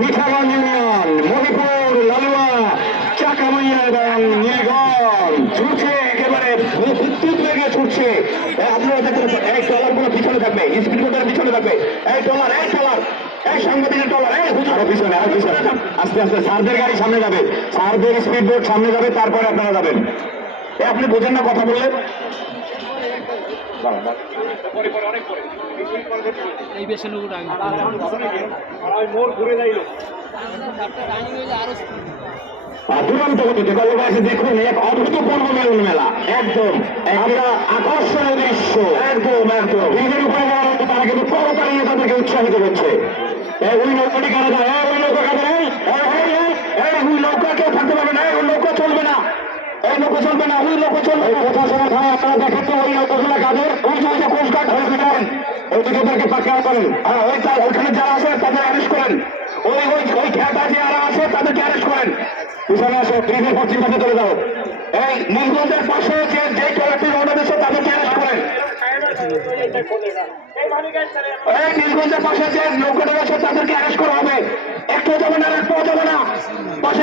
Mithaganj union, Mahipur, Lalua, চাকামাইয়া এবং নীলগঞ্জ ছুটছে একেবারে বিদ্যুৎ বেগে ছুটছে। আপনারা দেখতে এই ট্রলার গুলো পিছনে থাকবে, স্পিড বোটের পিছনে থাকবে। এই ট্রলার এই সাংবাদিকের ট্রলার এই পিছনে আস্তে আস্তে সারদের গাড়ি সামনে যাবে, সারদের স্পিড বোট সামনে যাবে, তারপরে আপনারা যাবেন। আপনি বোঝেন না কথা বললেন? দুরন্ত গতিতে কলকাতায় দেখুন এক অভূতপূর্ব মিলন মেলা, একদম আমরা আকর্ষণীয় দৃশ্য, একদম নিজের উপরে যাওয়ার মতো তারা কিন্তু করতালি নিয়ে তাদেরকে উৎসাহিত করছে। ওই নৌকাটি কারা যায়, ওই নৌকা কাদের, ওই নৌকা কেউ থাকতে পারবে না, ওই নৌকা চলবে না, এই নৌকা চলবে না, ওই নৌকা চলবে। প্রশাসনের থানায় আপনারা দেখেন তো ওই নৌকাগুলো কাদের, ওই যে কোস্টগার্ড ধরে ফেলেন, ওইদিকে ওদেরকে পাকড়াও করেন। হ্যাঁ ওইখানে যারা আছে তাদের অ্যারেস্ট করেন, ওই খেতা যারা আছে তাদেরকে অ্যারেস্ট করেন। পিছনে আসো, ব্রিজের পশ্চিম পাশে চলে যাও। এই নীলগঞ্জের পাশে যে ট্রলারটি রওনা দিচ্ছে তাদেরকে অ্যারেস্ট করেন। এই নীলগঞ্জের পাশে যে নৌকাটা আছে তাদেরকে অ্যারেস্ট করা হবে। একটু যাবে না, একটু যাবে না।